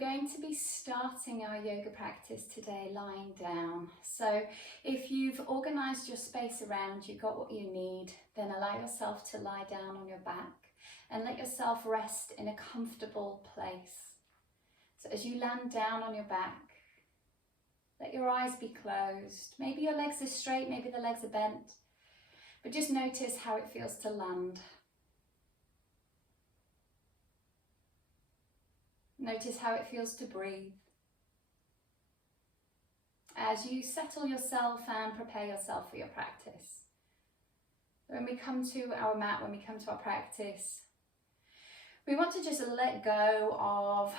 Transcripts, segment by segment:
going to be starting our yoga practice today lying down. So if you've organised your space around you, got what you need, then allow yourself to lie down on your back and let yourself rest in a comfortable place. So as you land down on your back, let your eyes be closed. Maybe your legs are straight, maybe the legs are bent, but just notice how it feels to land. Notice how it feels to breathe. As you settle yourself and prepare yourself for your practice. When we come to our mat, when we come to our practice, we want to just let go of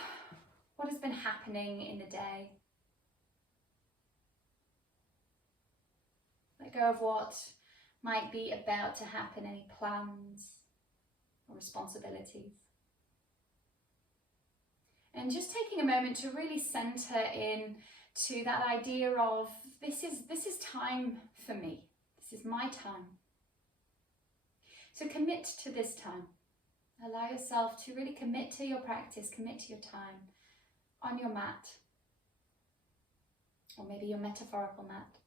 what has been happening in the day. Let go of what might be about to happen, any plans or responsibilities. And just taking a moment to really center in to that idea of this is time for me. This is my time. So commit to this time. Allow yourself to really commit to your practice, commit to your time on your mat, or maybe your metaphorical mat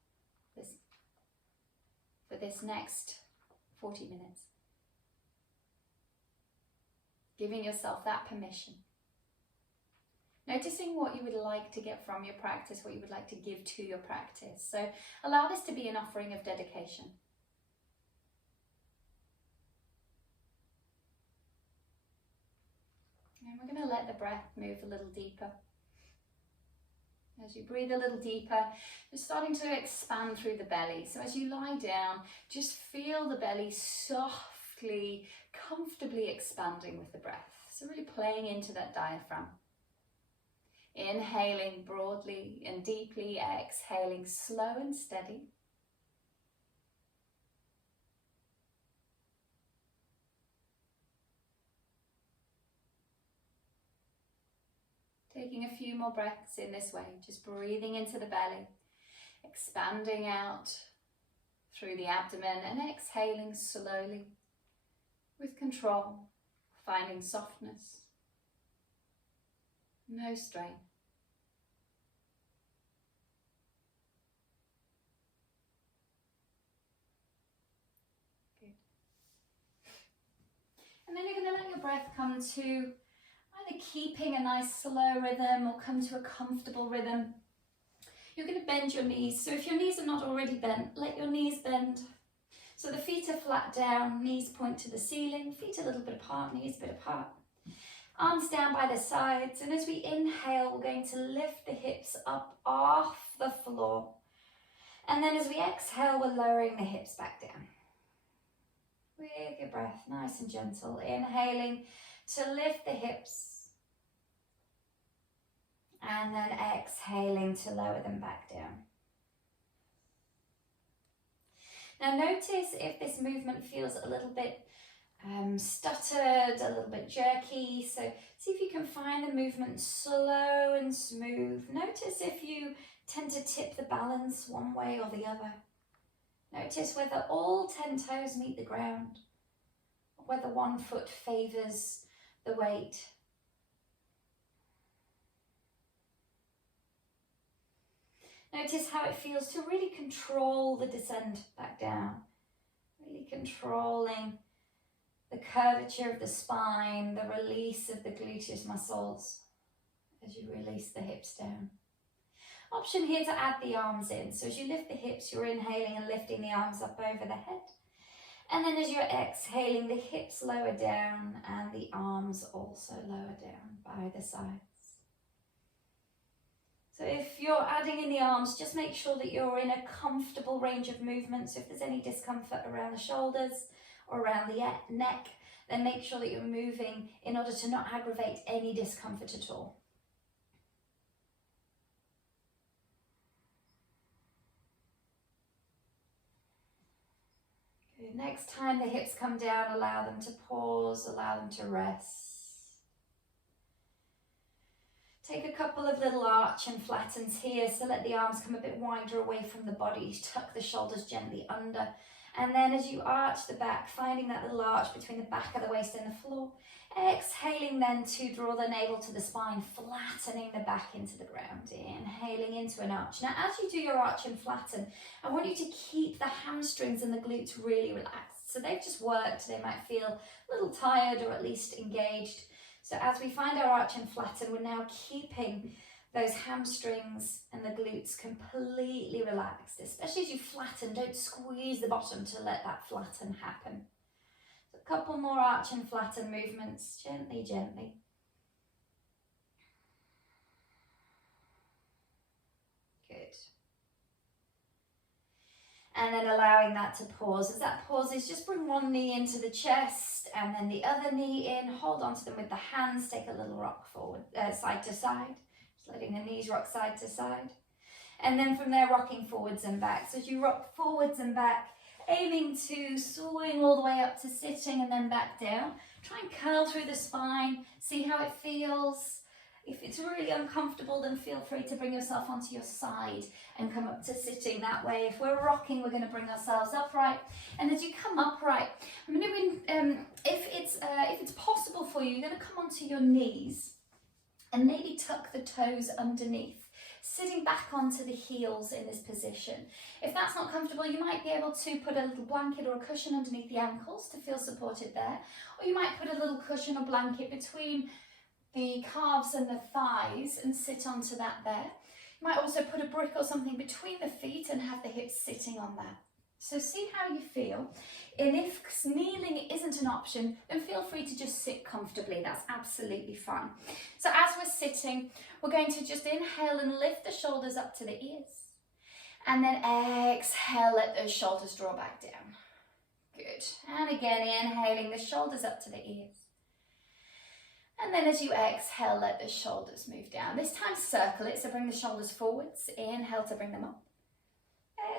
for this next 40 minutes. Giving yourself that permission. Noticing what you would like to get from your practice, what you would like to give to your practice. So allow this to be an offering of dedication. And we're going to let the breath move a little deeper. As you breathe a little deeper, you're starting to expand through the belly. So as you lie down, just feel the belly softly, comfortably expanding with the breath. So really playing into that diaphragm. Inhaling broadly and deeply, exhaling slow and steady. Taking a few more breaths in this way, just breathing into the belly, expanding out through the abdomen and exhaling slowly with control, finding softness, no strain. Good. And then you're going to let your breath come to either keeping a nice slow rhythm or come to a comfortable rhythm. You're going to bend your knees. So if your knees are not already bent, let your knees bend. So the feet are flat down, knees point to the ceiling, feet a little bit apart, knees a bit apart. Arms down by the sides, and as we inhale, we're going to lift the hips up off the floor. And then as we exhale, we're lowering the hips back down. With your breath, nice and gentle. Inhaling to lift the hips. And then exhaling to lower them back down. Now notice if this movement feels a little bit stuttered, a little bit jerky. So see if you can find the movement slow and smooth. Notice if you tend to tip the balance one way or the other. Notice whether all 10 toes meet the ground, or whether one foot favours the weight. Notice how it feels to really control the descent back down. Really controlling the curvature of the spine, the release of the gluteus muscles as you release the hips down. Option here to add the arms in. So as you lift the hips, you're inhaling and lifting the arms up over the head. And then as you're exhaling, the hips lower down and the arms also lower down by the sides. So if you're adding in the arms, just make sure that you're in a comfortable range of movement. So if there's any discomfort around the shoulders or around the neck, then make sure that you're moving in order to not aggravate any discomfort at all. Good. Next time the hips come down, allow them to pause, allow them to rest. Take a couple of little arch and flattens here, so let the arms come a bit wider away from the body. Tuck the shoulders gently under. And then as you arch the back, finding that little arch between the back of the waist and the floor, exhaling then to draw the navel to the spine, flattening the back into the ground. Inhaling into an arch. Now, as you do your arch and flatten, I want you to keep the hamstrings and the glutes really relaxed. So they've just worked, they might feel a little tired or at least engaged. So as we find our arch and flatten, we're now keeping those hamstrings and the glutes completely relaxed, especially as you flatten. Don't squeeze the bottom to let that flatten happen. So a couple more arch and flatten movements, gently, gently. Good. And then allowing that to pause. As that pauses, just bring one knee into the chest and then the other knee in. Hold onto them with the hands. Take a little rock forward, side to side. Just letting the knees rock side to side. And then from there, rocking forwards and back. So as you rock forwards and back, aiming to swing all the way up to sitting and then back down. Try and curl through the spine. See how it feels. If it's really uncomfortable, then feel free to bring yourself onto your side and come up to sitting that way. If we're rocking, we're going to bring ourselves upright. And as you come upright, I'm going to, if it's possible for you, you're going to come onto your knees and maybe tuck the toes underneath, sitting back onto the heels in this position. If that's not comfortable, you might be able to put a little blanket or a cushion underneath the ankles to feel supported there. Or you might put a little cushion or blanket between the calves and the thighs and sit onto that there. You might also put a brick or something between the feet and have the hips sitting on that. So see how you feel. And if kneeling isn't an option, then feel free to just sit comfortably. That's absolutely fine. So as we're sitting, we're going to just inhale and lift the shoulders up to the ears. And then exhale, let those shoulders draw back down. Good. And again, inhaling the shoulders up to the ears. And then as you exhale, let the shoulders move down. This time circle it, so bring the shoulders forwards. Inhale to bring them up.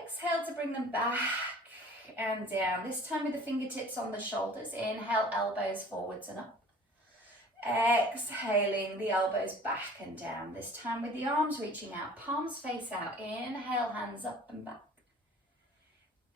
Exhale to bring them back and down. This time with the fingertips on the shoulders. Inhale, elbows forwards and up. Exhaling the elbows back and down. This time with the arms reaching out, palms face out. Inhale, hands up and back.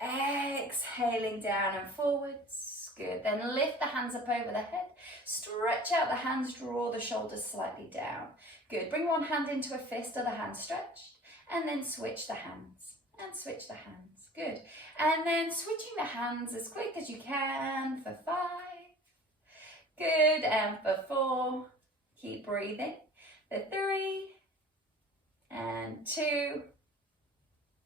Exhaling down and forwards. Good. Then lift the hands up over the head. Stretch out the hands, draw the shoulders slightly down. Good. Bring one hand into a fist, other hand stretched. And then switch the hands. And switch the hands. Good. And then switching the hands as quick as you can for 5. Good. And for 4. Keep breathing. For 3. And 2.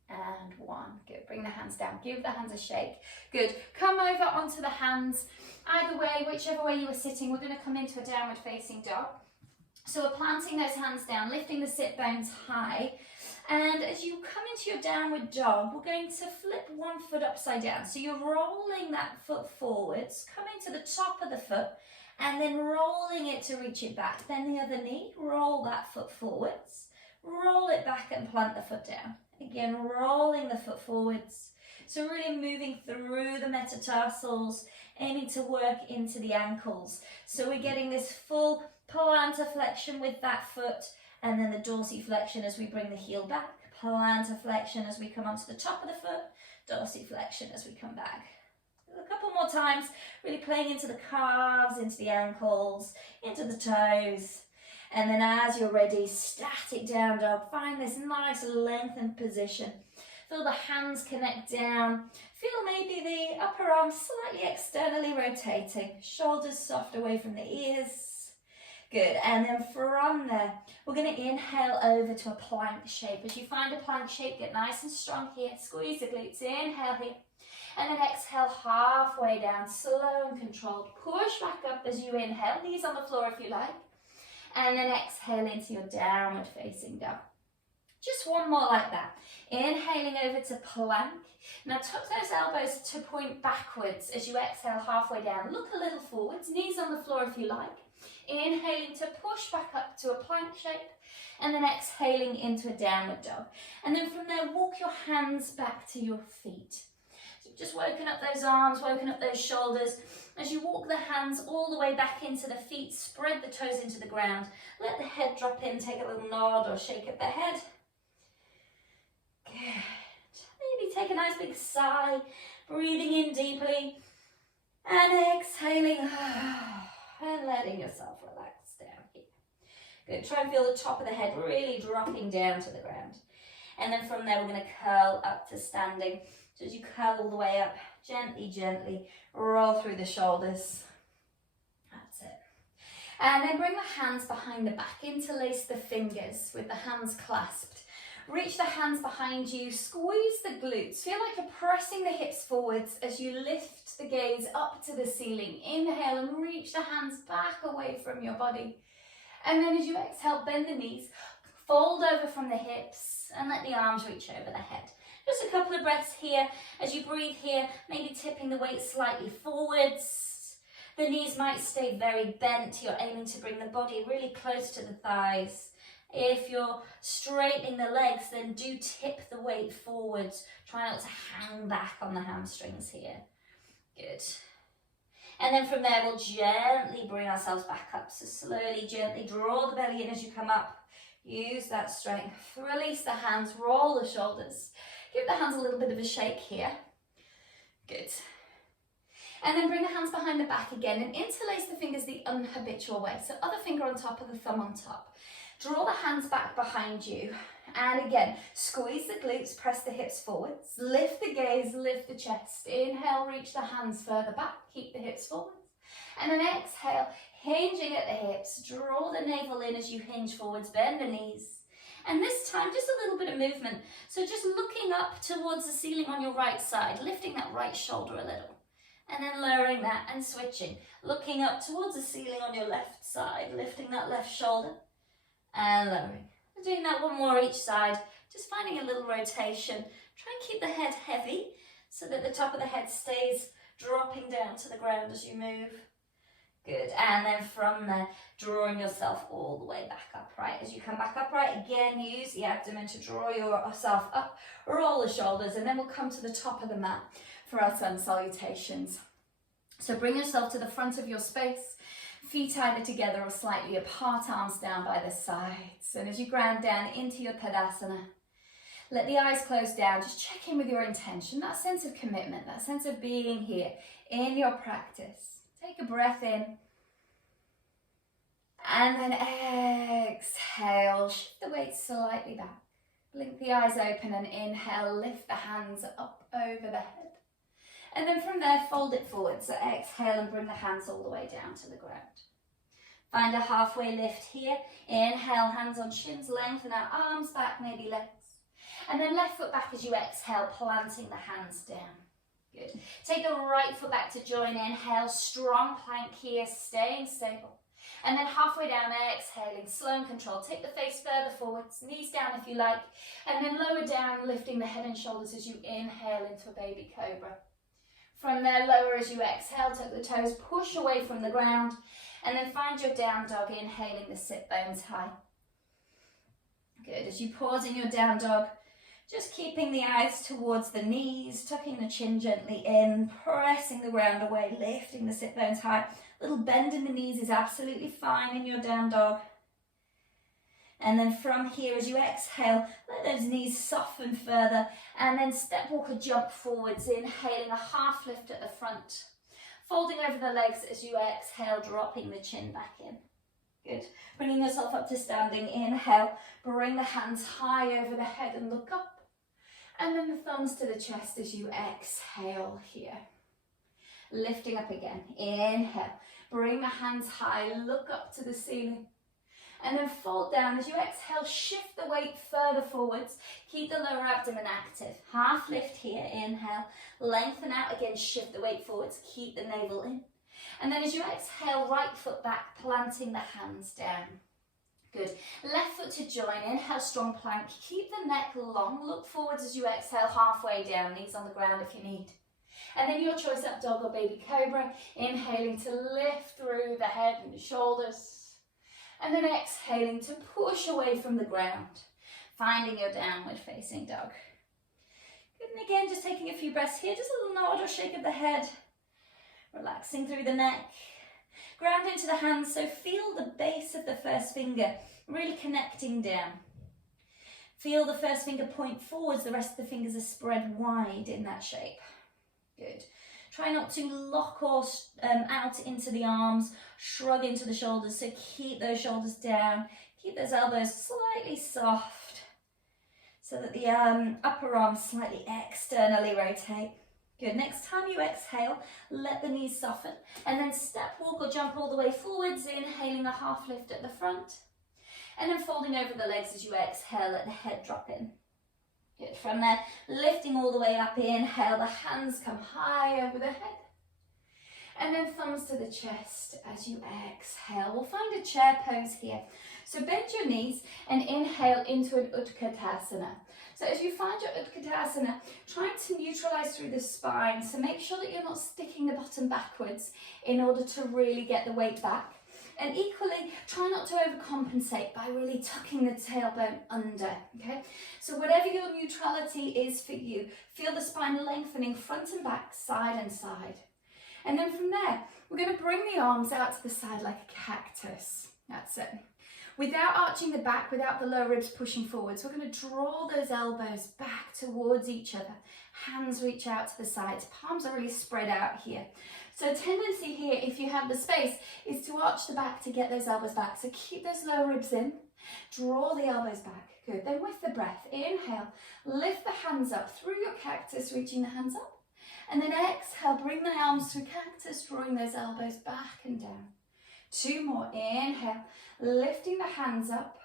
And 1. Good. Bring the hands down. Give the hands a shake. Good. Come over onto the hands. Either way, whichever way you were sitting, we're going to come into a downward facing dog. So we're planting those hands down, lifting the sit bones high. And as you come into your downward dog, we're going to flip one foot upside down. So you're rolling that foot forwards, coming to the top of the foot, and then rolling it to reach it back. Then the other knee, roll that foot forwards, roll it back and plant the foot down. Again, rolling the foot forwards. So really moving through the metatarsals, aiming to work into the ankles. So we're getting this full plantar flexion with that foot, and then the dorsiflexion as we bring the heel back, plantar flexion as we come onto the top of the foot, dorsiflexion as we come back. A couple more times, really playing into the calves, into the ankles, into the toes. And then as you're ready, static down dog. Find this nice lengthened position. Feel the hands connect down. Feel maybe the upper arm slightly externally rotating. Shoulders soft away from the ears. Good. And then from there, we're going to inhale over to a plank shape. As you find a plank shape, get nice and strong here. Squeeze the glutes. Inhale here. And then exhale halfway down. Slow and controlled. Push back up as you inhale. Knees on the floor if you like. And then exhale into your downward facing dog. Just one more like that. Inhaling over to plank. Now tuck those elbows to point backwards as you exhale halfway down. Look a little forwards, knees on the floor if you like. Inhaling to push back up to a plank shape. And then exhaling into a downward dog. And then from there, walk your hands back to your feet. So just woken up those arms, woken up those shoulders. As you walk the hands all the way back into the feet, spread the toes into the ground. Let the head drop in, take a little nod or shake at the head. Good. Maybe take a nice big sigh, breathing in deeply and exhaling. and letting yourself relax down here. Good, try and feel the top of the head really dropping down to the ground. And then from there, we're going to curl up to standing. So as you curl all the way up, gently, gently roll through the shoulders. That's it. And then bring the hands behind the back, interlace the fingers with the hands clasped. Reach the hands behind you, squeeze the glutes. Feel like you're pressing the hips forwards as you lift the gaze up to the ceiling. Inhale and reach the hands back away from your body. And then as you exhale, bend the knees, fold over from the hips and let the arms reach over the head. Just a couple of breaths here. As you breathe here, maybe tipping the weight slightly forwards. The knees might stay very bent. You're aiming to bring the body really close to the thighs. If you're straightening the legs, then do tip the weight forwards. Try not to hang back on the hamstrings here. Good. And then from there, we'll gently bring ourselves back up. So slowly, gently draw the belly in as you come up. Use that strength. Release the hands, roll the shoulders. Give the hands a little bit of a shake here. Good. And then bring the hands behind the back again and interlace the fingers the unhabitual way. So other finger on top of the thumb on top. Draw the hands back behind you. And again, squeeze the glutes, press the hips forwards. Lift the gaze, lift the chest. Inhale, reach the hands further back. Keep the hips forwards. And then exhale, hinging at the hips. Draw the navel in as you hinge forwards, bend the knees. And this time, just a little bit of movement. So just looking up towards the ceiling on your right side, lifting that right shoulder a little. And then lowering that and switching. Looking up towards the ceiling on your left side, lifting that left shoulder and lowering. We're doing that one more each side, just finding a little rotation. Try and keep the head heavy so that the top of the head stays dropping down to the ground as you move. Good, and then from there, drawing yourself all the way back upright. As you come back upright, again, use the abdomen to draw yourself up, roll the shoulders, and then we'll come to the top of the mat for our sun salutations. So bring yourself to the front of your space, feet either together or slightly apart, arms down by the sides. And as you ground down into your Tadasana, let the eyes close down. Just check in with your intention, that sense of commitment, that sense of being here in your practice. Take a breath in. And then exhale, shift the weight slightly back. Blink the eyes open and inhale, lift the hands up over the head. And then from there, fold it forward. So exhale and bring the hands all the way down to the ground. Find a halfway lift here. Inhale, hands on shins, lengthen out arms back, maybe legs. And then left foot back as you exhale, planting the hands down. Good. Take the right foot back to join. Inhale, strong plank here, staying stable. And then halfway down, exhaling, slow and controlled. Take the face further forwards, knees down if you like. And then lower down, lifting the head and shoulders as you inhale into a baby cobra. From there, lower as you exhale, tuck the toes, push away from the ground. And then find your down dog, inhaling the sit bones high. Good. As you pause in your down dog, just keeping the eyes towards the knees, tucking the chin gently in, pressing the ground away, lifting the sit bones high. Little bend in the knees is absolutely fine in your down dog. And then from here, as you exhale, let those knees soften further. And then step walk or jump forwards, inhaling a half lift at the front. Folding over the legs as you exhale, dropping the chin back in. Good. Bringing yourself up to standing. Inhale, bring the hands high over the head and look up. And then the thumbs to the chest as you exhale here. Lifting up again. Inhale, bring the hands high, look up to the ceiling. And then fold down. As you exhale, shift the weight further forwards. Keep the lower abdomen active. Half lift here, inhale. Lengthen out again, shift the weight forwards. Keep the navel in. And then as you exhale, right foot back, planting the hands down. Good. Left foot to join. Inhale, strong plank. Keep the neck long. Look forwards as you exhale, halfway down. Knees on the ground if you need. And then your choice, up dog or baby cobra. Inhaling to lift through the head and the shoulders. And then exhaling to push away from the ground. Finding your downward facing dog. Good. And again, just taking a few breaths here. Just a little nod or shake of the head. Relaxing through the neck. Ground into the hands, so feel the base of the first finger really connecting down. Feel the first finger point forwards, the rest of the fingers are spread wide in that shape. Good. Try not to lock or out into the arms, shrug into the shoulders, so keep those shoulders down, keep those elbows slightly soft, so that the upper arms slightly externally rotate. Good, next time you exhale, let the knees soften, and then step, walk or jump all the way forwards, inhaling a half lift at the front, and then folding over the legs as you exhale, let the head drop in. Good, from there, lifting all the way up, inhale, the hands come high over the head, and then thumbs to the chest as you exhale. We'll find a chair pose here. So bend your knees and inhale into an Utkatasana. So as you find your Utkatasana, try to neutralize through the spine. So make sure that you're not sticking the bottom backwards in order to really get the weight back. And equally, try not to overcompensate by really tucking the tailbone under, okay? So whatever your neutrality is for you, feel the spine lengthening front and back, side and side. And then from there, we're going to bring the arms out to the side like a cactus. That's it. Without arching the back, without the lower ribs pushing forwards, we're going to draw those elbows back towards each other. Hands reach out to the sides. Palms are really spread out here. So a tendency here, if you have the space, is to arch the back to get those elbows back. So keep those lower ribs in. Draw the elbows back. Good. Then with the breath, inhale, lift the hands up through your cactus, reaching the hands up. And then exhale, bring the arms through cactus, drawing those elbows back and down. 2 more. Inhale, lifting the hands up.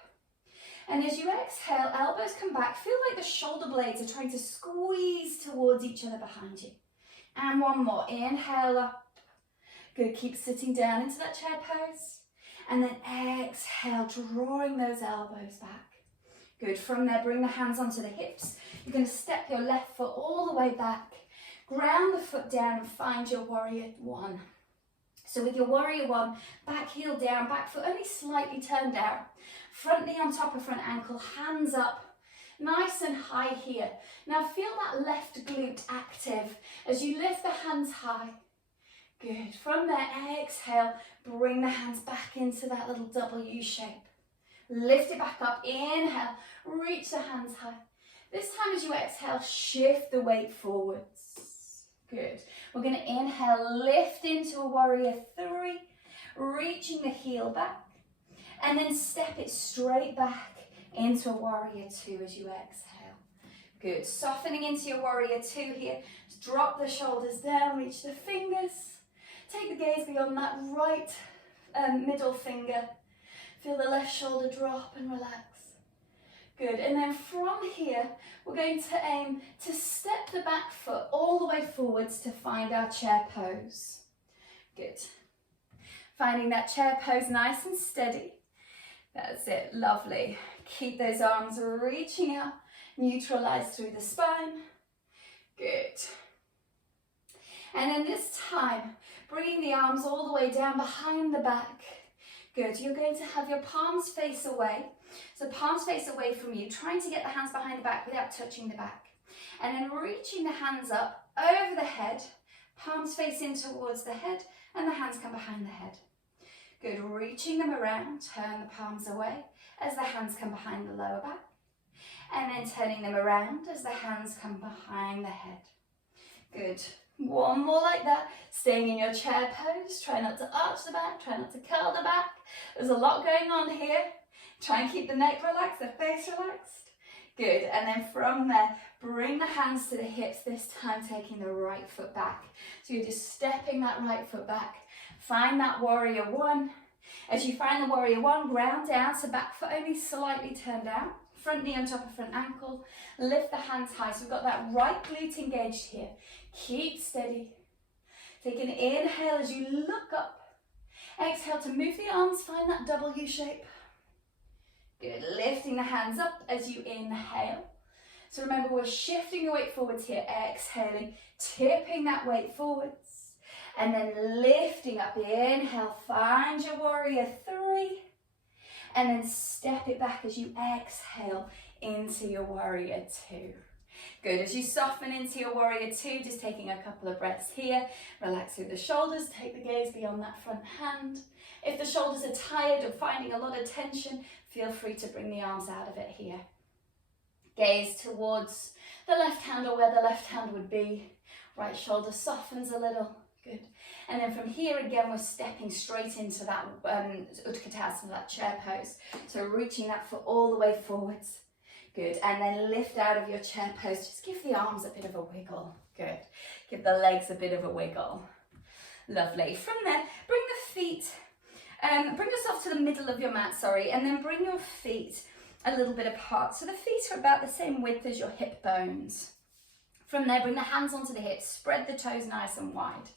And as you exhale, elbows come back. Feel like the shoulder blades are trying to squeeze towards each other behind you. And 1 more. Inhale up. Good. Keep sitting down into that chair pose. And then exhale, drawing those elbows back. Good. From there, bring the hands onto the hips. You're going to step your left foot all the way back. Ground the foot down and find your warrior 1. So with your warrior 1, back heel down, back foot only slightly turned down. Front knee on top of front ankle, hands up. Nice and high here. Now feel that left glute active as you lift the hands high. Good. From there, exhale, bring the hands back into that little W shape. Lift it back up, inhale, reach the hands high. This time as you exhale, shift the weight forwards. Good. We're going to inhale, lift into a warrior 3, reaching the heel back, and then step it straight back into a warrior 2 as you exhale. Good. Softening into your warrior 2 here. Drop the shoulders down, reach the fingers. Take the gaze beyond that right middle finger. Feel the left shoulder drop and relax. Good, and then from here, we're going to aim to step the back foot all the way forwards to find our chair pose. Good. Finding that chair pose nice and steady. That's it, lovely. Keep those arms reaching out, neutralize through the spine. Good. And then this time, bringing the arms all the way down behind the back. Good, you're going to have your palms face away. So palms face away from you, trying to get the hands behind the back without touching the back. And then reaching the hands up over the head, palms face in towards the head, and the hands come behind the head. Good, reaching them around, turn the palms away as the hands come behind the lower back. And then turning them around as the hands come behind the head. Good. 1 more like that, staying in your chair pose. Try not to arch the back, try not to curl the back. There's a lot going on here. Try and keep the neck relaxed, the face relaxed. Good, and then from there, bring the hands to the hips, this time taking the right foot back. So you're just stepping that right foot back. Find that warrior 1. As you find the warrior 1, ground down, so back foot only slightly turned out. Front knee on top of front ankle. Lift the hands high, so we've got that right glute engaged here. Keep steady. Take an inhale as you look up. Exhale to move the arms, find that W shape. Good, lifting the hands up as you inhale. So remember, we're shifting the weight forwards here, exhaling, tipping that weight forwards, and then lifting up, inhale, find your warrior 3, and then step it back as you exhale into your warrior 2. Good, as you soften into your warrior 2, just taking a couple of breaths here, relax through the shoulders, take the gaze beyond that front hand. If the shoulders are tired or finding a lot of tension, feel free to bring the arms out of it here. Gaze towards the left hand or where the left hand would be. Right shoulder softens a little. Good. And then from here again, we're stepping straight into that Utkatasana, that chair pose. So reaching that foot all the way forwards. Good. And then lift out of your chair pose. Just give the arms a bit of a wiggle. Good. Give the legs a bit of a wiggle. Lovely. From there, bring the feet, bring yourself to the middle of your mat, and then bring your feet a little bit apart. So the feet are about the same width as your hip bones. From there, bring the hands onto the hips, spread the toes nice and wide.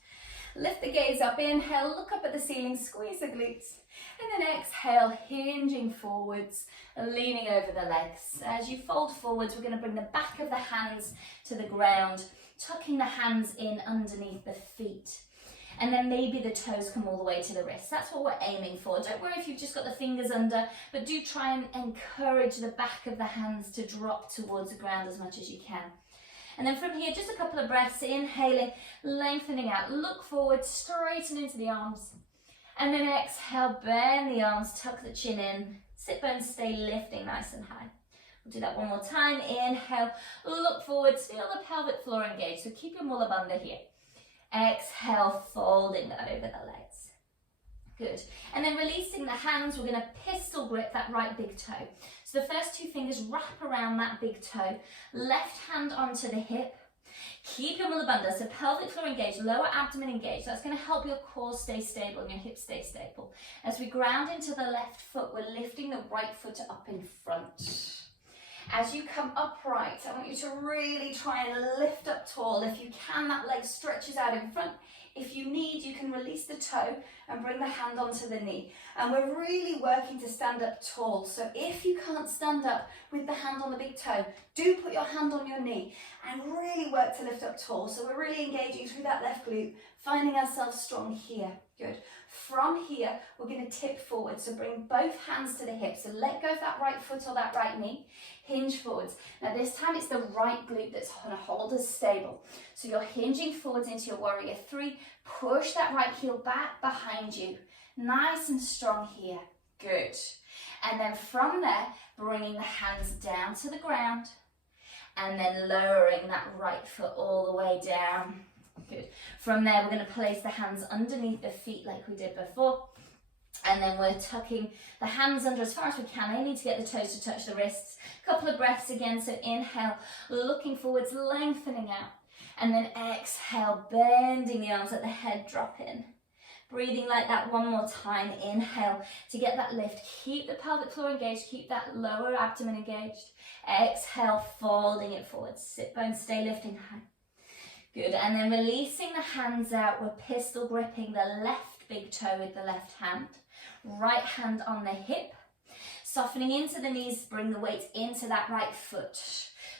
Lift the gaze up, inhale, look up at the ceiling, squeeze the glutes. And then exhale, hinging forwards, leaning over the legs. As you fold forwards, we're going to bring the back of the hands to the ground, tucking the hands in underneath the feet. And then maybe the toes come all the way to the wrists. That's what we're aiming for. Don't worry if you've just got the fingers under, but do try and encourage the back of the hands to drop towards the ground as much as you can. And then from here, just a couple of breaths, inhaling, lengthening out. Look forward, straighten into the arms. And then exhale, bend the arms, tuck the chin in. Sit bones stay lifting nice and high. We'll do that one more time. Inhale, look forward, feel the pelvic floor engage. So keep your Mula Bandha here. Exhale, folding that over the legs. Good. And then releasing the hands, we're going to pistol grip that right big toe. So the first two fingers wrap around that big toe. Left hand onto the hip. Keep your Mula Bandha, so pelvic floor engaged, lower abdomen engaged. That's going to help your core stay stable and your hips stay stable. As we ground into the left foot, we're lifting the right foot up in front. As you come upright, I want you to really try and lift up tall. If you can, that leg stretches out in front. If you need, you can release the toe and bring the hand onto the knee. And we're really working to stand up tall. So if you can't stand up with the hand on the big toe, do put your hand on your knee and really work to lift up tall. So we're really engaging through that left glute, finding ourselves strong here. Good. From here, we're going to tip forward. So bring both hands to the hips. So let go of that right foot or that right knee. Hinge forwards. Now this time it's the right glute that's going to hold us stable. So you're hinging forwards into your warrior three. Push that right heel back behind you. Nice and strong here. Good. And then from there, bringing the hands down to the ground. And then lowering that right foot all the way down. Good. From there, we're going to place the hands underneath the feet like we did before. And then we're tucking the hands under as far as we can, aiming to get the toes to touch the wrists. Couple of breaths again, so inhale, looking forwards, lengthening out. And then exhale, bending the arms, let the head drop in. Breathing like that one more time, inhale to get that lift. Keep the pelvic floor engaged, keep that lower abdomen engaged. Exhale, folding it forward, sit bones stay lifting high. Good, and then releasing the hands out, we're pistol gripping the left big toe with the left hand. Right hand on the hip. Softening into the knees, bring the weight into that right foot.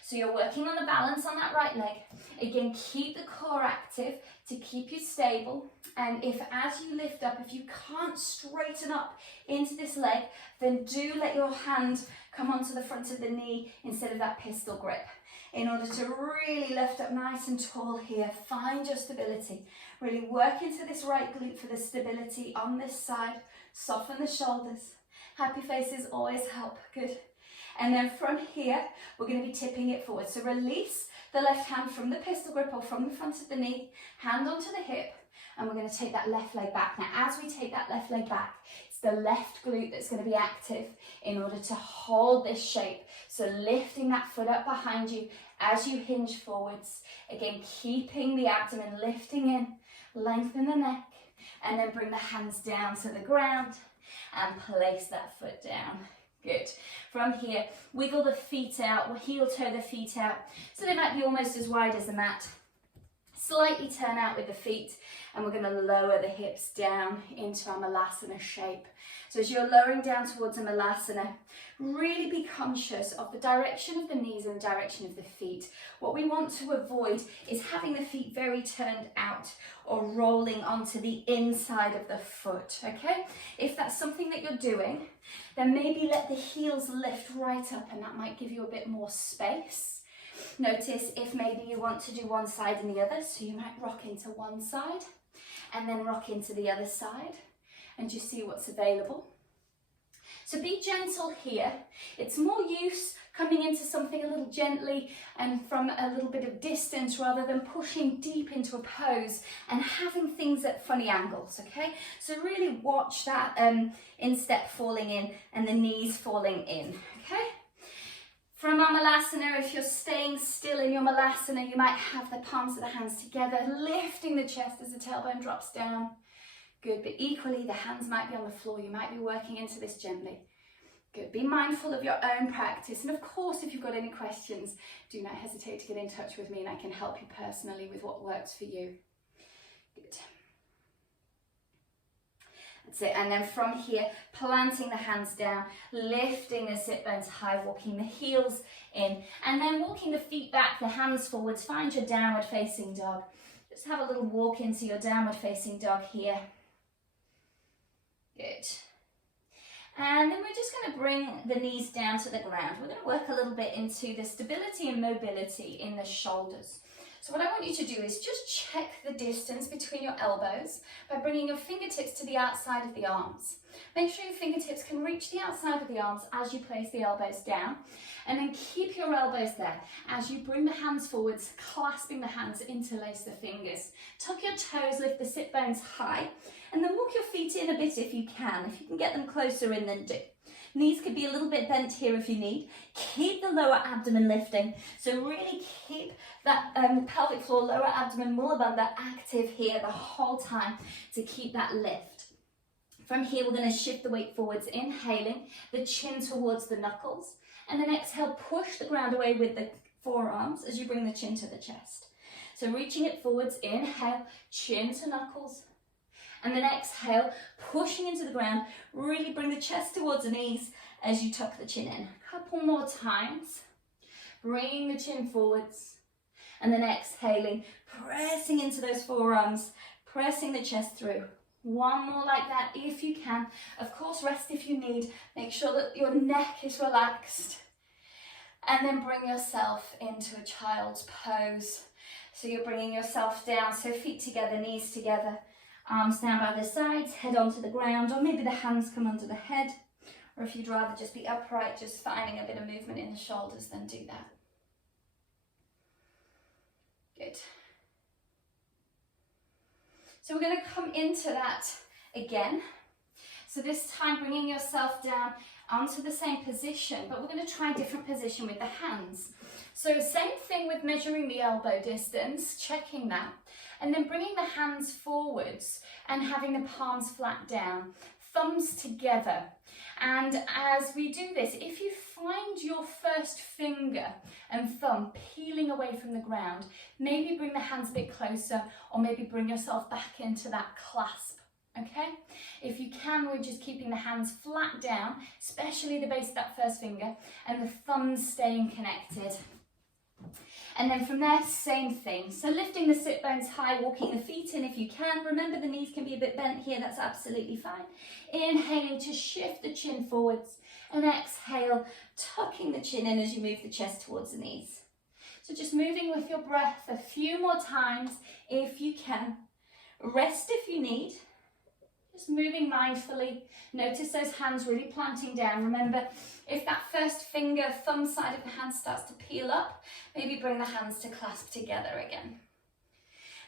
So you're working on the balance on that right leg. Again, keep the core active to keep you stable. And if as you lift up, if you can't straighten up into this leg, then do let your hand come onto the front of the knee instead of that pistol grip. In order to really lift up nice and tall here, find your stability. Really work into this right glute for the stability on this side. Soften the shoulders. Happy faces always help. Good. And then from here, we're going to be tipping it forward. So release the left hand from the pistol grip or from the front of the knee, hand onto the hip, and we're going to take that left leg back. Now, as we take that left leg back, it's the left glute that's going to be active in order to hold this shape. So lifting that foot up behind you as you hinge forwards. Again, keeping the abdomen lifting in, lengthen the neck, and then bring the hands down to the ground and place that foot down. Good. From here, wiggle the feet out, heel toe the feet out, so they might be almost as wide as the mat. Slightly turn out with the feet, and we're going to lower the hips down into our Malasana shape. So as you're lowering down towards a Malasana, really be conscious of the direction of the knees and the direction of the feet. What we want to avoid is having the feet very turned out or rolling onto the inside of the foot, okay? If that's something that you're doing, then maybe let the heels lift right up, and that might give you a bit more space. Notice if maybe you want to do one side and the other, so you might rock into one side and then rock into the other side and just see what's available. So be gentle here. It's more use coming into something a little gently and from a little bit of distance rather than pushing deep into a pose and having things at funny angles, okay? So really watch that instep falling in and the knees falling in, okay? From our Malasana, if you're staying still in your Malasana, you might have the palms of the hands together, lifting the chest as the tailbone drops down. Good, but equally the hands might be on the floor. You might be working into this gently. Good, be mindful of your own practice. And of course, if you've got any questions, do not hesitate to get in touch with me and I can help you personally with what works for you. Good. That's it, and then from here, planting the hands down, lifting the sit bones high, walking the heels in, and then walking the feet back, the hands forwards. Find your downward facing dog. Just have a little walk into your downward facing dog here. Good. And then we're just going to bring the knees down to the ground. We're going to work a little bit into the stability and mobility in the shoulders. So what I want you to do is just check the distance between your elbows by bringing your fingertips to the outside of the arms. Make sure your fingertips can reach the outside of the arms as you place the elbows down, and then keep your elbows there as you bring the hands forwards, clasping the hands, interlace the fingers. Tuck your toes, lift the sit bones high, and then walk your feet in a bit if you can. If you can get them closer in, then do. Knees could be a little bit bent here if you need. Keep the lower abdomen lifting. So really keep that pelvic floor, lower abdomen, Mula Bandha active here the whole time to keep that lift. From here, we're going to shift the weight forwards, inhaling the chin towards the knuckles. And then exhale, push the ground away with the forearms as you bring the chin to the chest. So reaching it forwards, inhale, chin to knuckles. And then exhale, pushing into the ground, really bring the chest towards the knees as you tuck the chin in. A couple more times, bringing the chin forwards, and then exhaling, pressing into those forearms, pressing the chest through. One more like that if you can. Of course, rest if you need. Make sure that your neck is relaxed. And then bring yourself into a child's pose. So you're bringing yourself down, so feet together, knees together. Arms down by the sides, head onto the ground, or maybe the hands come under the head. Or if you'd rather just be upright, just finding a bit of movement in the shoulders, then do that. Good. So we're going to come into that again. So this time bringing yourself down onto the same position, but we're going to try a different position with the hands. So same thing with measuring the elbow distance, checking that, and then bringing the hands forwards and having the palms flat down, thumbs together. And as we do this, if you find your first finger and thumb peeling away from the ground, maybe bring the hands a bit closer, or maybe bring yourself back into that clasp. Okay, if you can, we're just keeping the hands flat down, especially the base of that first finger, and the thumbs staying connected. And then from there, same thing. So lifting the sit bones high, walking the feet in if you can. Remember, the knees can be a bit bent here, that's absolutely fine. Inhaling to shift the chin forwards, and exhale, tucking the chin in as you move the chest towards the knees. So just moving with your breath a few more times if you can. Rest if you need. Just moving mindfully. Notice those hands really planting down. Remember, if that first finger, thumb side of the hand starts to peel up, maybe bring the hands to clasp together again.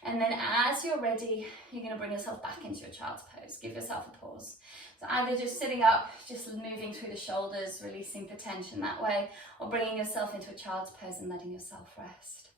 And then as you're ready, you're going to bring yourself back into your child's pose. Give yourself a pause. So either just sitting up, just moving through the shoulders, releasing the tension that way, or bringing yourself into a child's pose and letting yourself rest.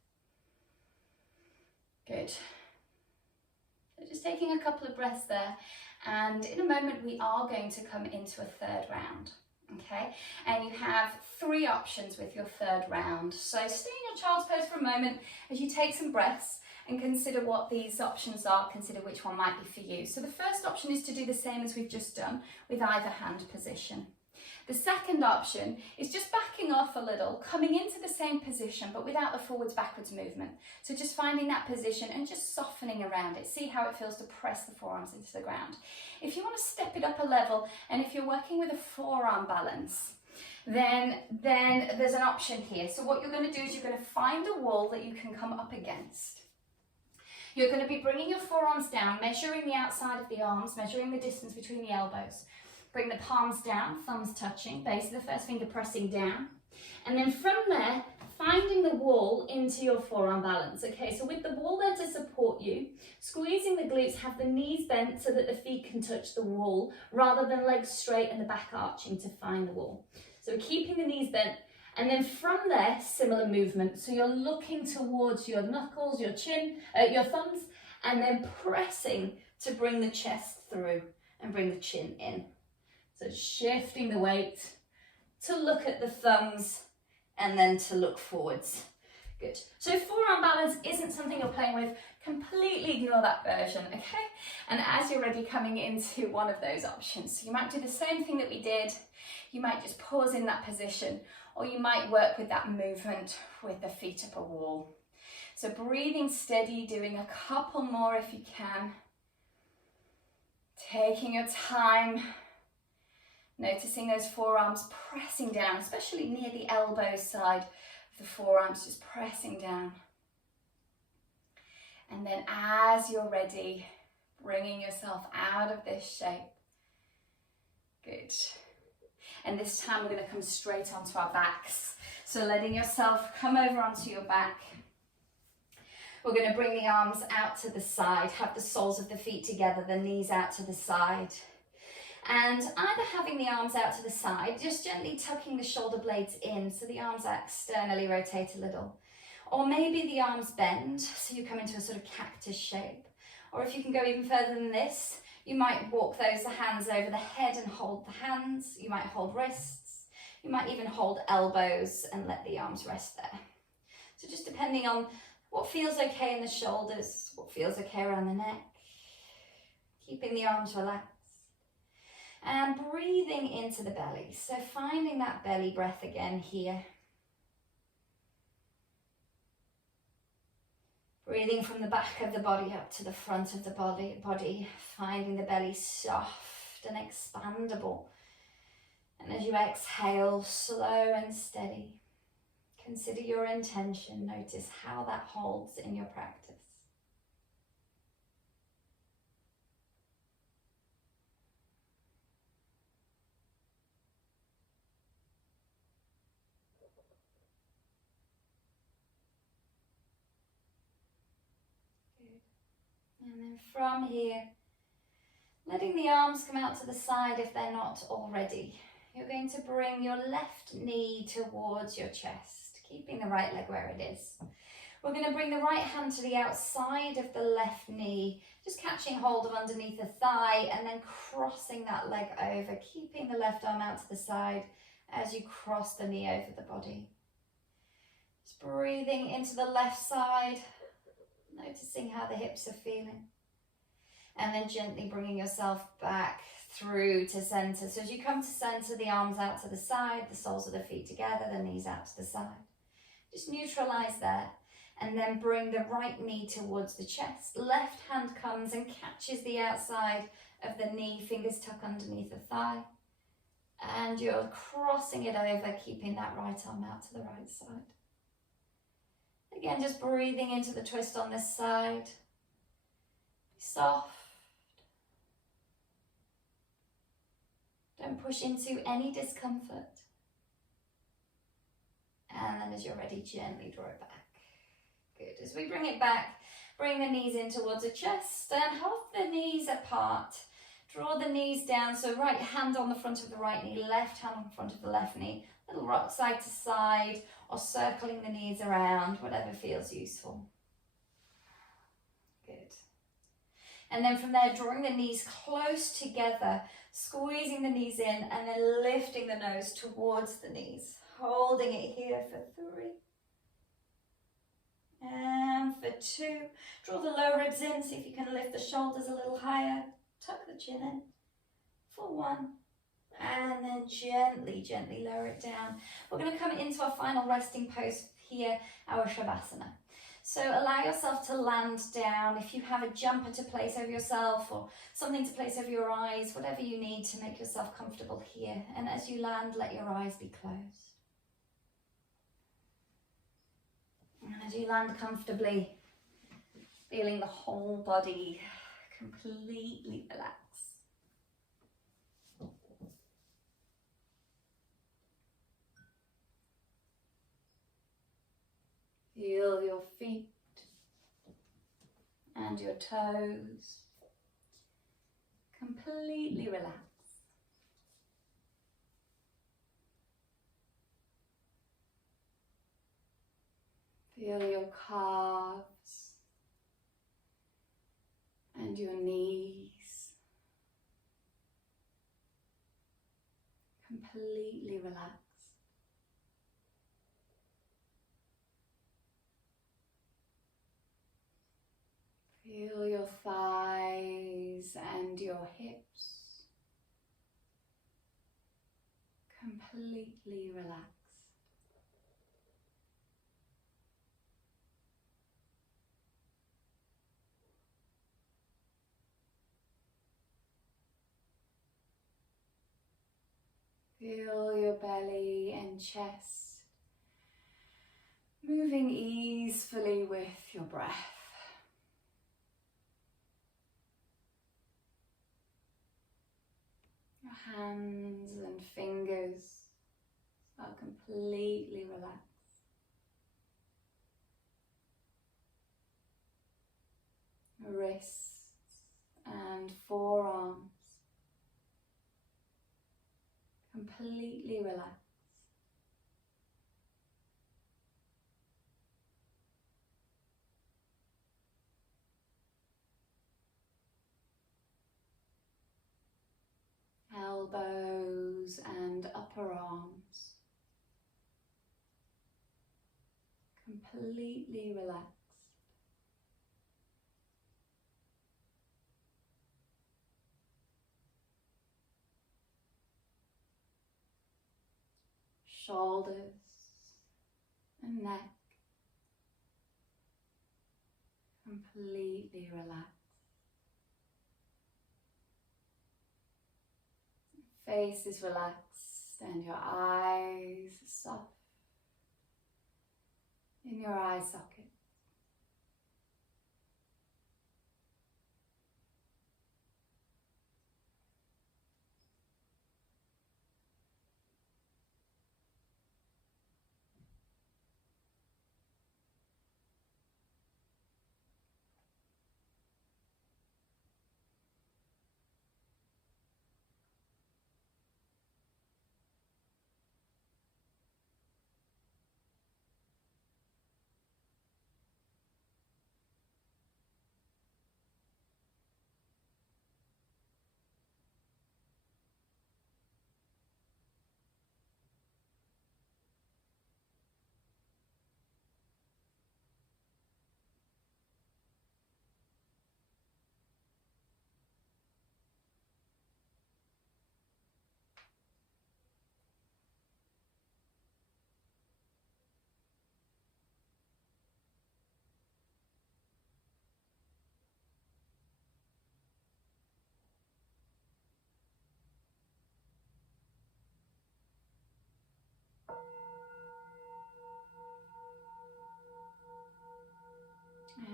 Good. So just taking a couple of breaths there. And in a moment, we are going to come into a third round, okay? And you have 3 options with your third round. So stay in your child's pose for a moment as you take some breaths and consider what these options are, consider which one might be for you. So the first option is to do the same as we've just done with either hand position. The second option is just backing off a little, coming into the same position, but without the forwards backwards movement. So just finding that position and just softening around it. See how it feels to press the forearms into the ground. If you want to step it up a level, and if you're working with a forearm balance, then there's an option here. So what you're going to do is you're going to find a wall that you can come up against. You're going to be bringing your forearms down, measuring the outside of the arms, measuring the distance between the elbows. Bring the palms down, thumbs touching, base of the first finger pressing down. And then from there, finding the wall into your forearm balance. Okay, so with the wall there to support you, squeezing the glutes, have the knees bent so that the feet can touch the wall rather than legs straight and the back arching to find the wall. So we're keeping the knees bent, and then from there, similar movement. So you're looking towards your knuckles, your chin, your thumbs, and then pressing to bring the chest through and bring the chin in. So shifting the weight to look at the thumbs and then to look forwards. Good. So if forearm balance isn't something you're playing with, completely ignore that version, okay? And as you're ready, coming into one of those options. So you might do the same thing that we did. You might just pause in that position, or you might work with that movement with the feet up a wall. So breathing steady, doing a couple more if you can. Taking your time. Noticing those forearms pressing down, especially near the elbow side of the forearms, just pressing down. And then as you're ready, bringing yourself out of this shape. Good. And this time we're going to come straight onto our backs. So letting yourself come over onto your back. We're going to bring the arms out to the side, have the soles of the feet together, the knees out to the side. And either having the arms out to the side, just gently tucking the shoulder blades in so the arms externally rotate a little. Or maybe the arms bend, so you come into a sort of cactus shape. Or if you can go even further than this, you might walk those hands over the head and hold the hands. You might hold wrists. You might even hold elbows and let the arms rest there. So just depending on what feels okay in the shoulders, what feels okay around the neck. Keeping the arms relaxed. And breathing into the belly. So finding that belly breath again here. Breathing from the back of the body up to the front of the body, finding the belly soft and expandable. And as you exhale, slow and steady, consider your intention. Notice how that holds in your practice. And then from here, letting the arms come out to the side if they're not already. You're going to bring your left knee towards your chest, keeping the right leg where it is. We're going to bring the right hand to the outside of the left knee, just catching hold of underneath the thigh and then crossing that leg over, keeping the left arm out to the side as you cross the knee over the body. Just breathing into the left side. Noticing how the hips are feeling. And then gently bringing yourself back through to center. So as you come to center, the arms out to the side, the soles of the feet together, the knees out to the side. Just neutralize there. And then bring the right knee towards the chest. Left hand comes and catches the outside of the knee, fingers tuck underneath the thigh. And you're crossing it over, keeping that right arm out to the right side. Again, just breathing into the twist on this side. Be soft. Don't push into any discomfort. And then as you're ready, gently draw it back. Good. As we bring it back, bring the knees in towards the chest and hold the knees apart. Draw the knees down, so right hand on the front of the right knee, left hand on the front of the left knee. Little rock side to side or circling the knees around, whatever feels useful. Good. And then from there, drawing the knees close together, squeezing the knees in and then lifting the nose towards the knees. Holding it here for 3. And for 2. Draw the lower ribs in, see if you can lift the shoulders a little higher. Tuck the chin in. For 1. And then gently, gently lower it down. We're going to come into our final resting pose here, our Shavasana. So allow yourself to land down. If you have a jumper to place over yourself or something to place over your eyes, whatever you need to make yourself comfortable here. And as you land, let your eyes be closed. And as you land comfortably, feeling the whole body completely relaxed. and your toes. Completely relax. Feel your calves and your knees. Completely relaxed. Feel your thighs and your hips. Completely relaxed. Feel your belly and chest moving easily with your breath. Your hands and fingers are completely relaxed. Wrists and forearms completely relaxed. Elbows and upper arms completely relaxed. Shoulders and neck completely relaxed. Face is relaxed and your eyes are soft in your eye socket.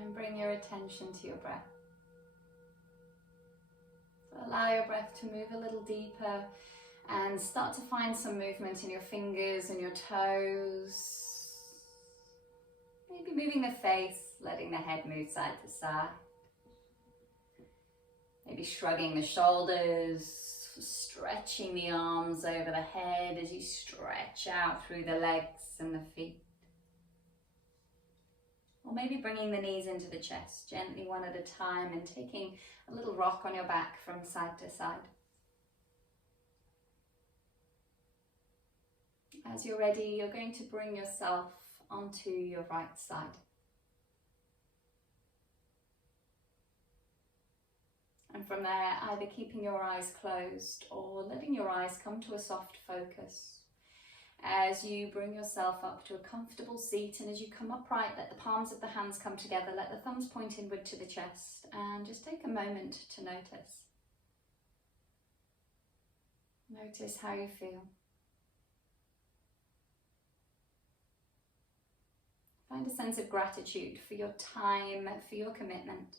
And bring your attention to your breath. So allow your breath to move a little deeper and start to find some movement in your fingers and your toes. Maybe moving the face, letting the head move side to side. Maybe shrugging the shoulders, stretching the arms over the head as you stretch out through the legs and the feet. Or maybe bringing the knees into the chest, gently one at a time, and taking a little rock on your back from side to side. As you're ready, you're going to bring yourself onto your right side. And from there, either keeping your eyes closed or letting your eyes come to a soft focus. As you bring yourself up to a comfortable seat, and as you come upright, let the palms of the hands come together, let the thumbs point inward to the chest, and just take a moment to notice. Notice how you feel. Find a sense of gratitude for your time, for your commitment,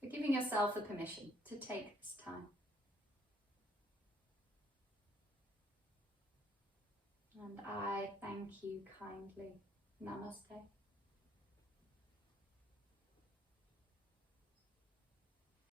for giving yourself the permission to take this time. And I thank you kindly. Namaste.